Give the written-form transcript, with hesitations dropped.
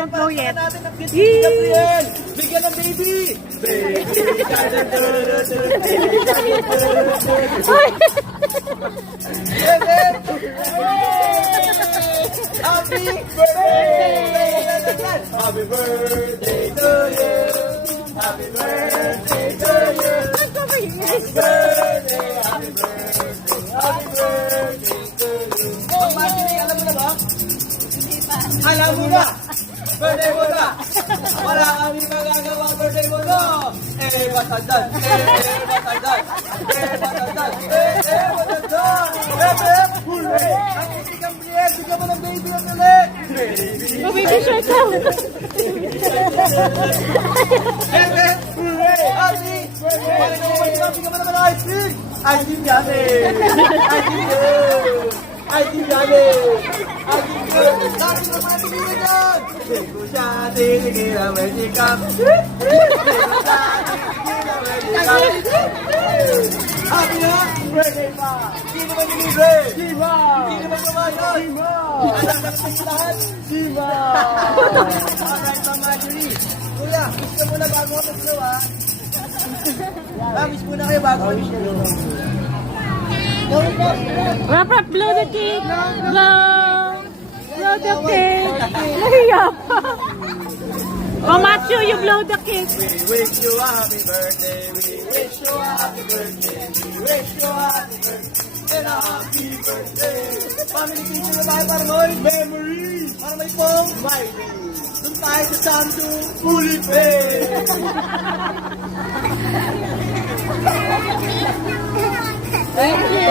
don't blow yet. Natin ang cute ni Gabriel. Bigyan ng baby. Happy birthday! Happy birthday to you! Happy birthday to you! Happy birthday! Happy birthday! Happy birthday to you! Oh, Marjorie, alam mo na ba? Hindi pa. Alam mo na! Birthday mo na! Wala kami magagawa birthday mo na! Batandan! Batandan! Batandan! Batandan! Hooray! Ang si Gabriel! Bigyan mo ng baby ang ulit! Oh, baby shirt daw. Hooray! Ate! Bigyan mo naman ng ice cream! Ice cream yan eh! Ice cream yan! Ice cream yan eh! Ice cream yan! Sabi mo mga tingin yan! Bego siya, tingin ang wajikap! Happy na! Birthday pa! Hindi naman nilibre! Diba! Hindi naman kumayon! Diba! Alam na kasi lahat! Diba! Alright, Ma'am Marjorie! Kuya, wish ka muna bago ako mag-blow ha! Wish muna kayo bago ako mag-blow! Wrap up, blow the cake. Blow. Blow the cake. Nahiya pa. Oh, Matthew, you blow the cake. We wish you a happy birthday! We wish you a happy birthday! We wish you a happy birthday! And a happy birthday! Family picture na tayo para may memories! Para may pong my day! Doon tayo sa Samsung Fully Pay! Thank you.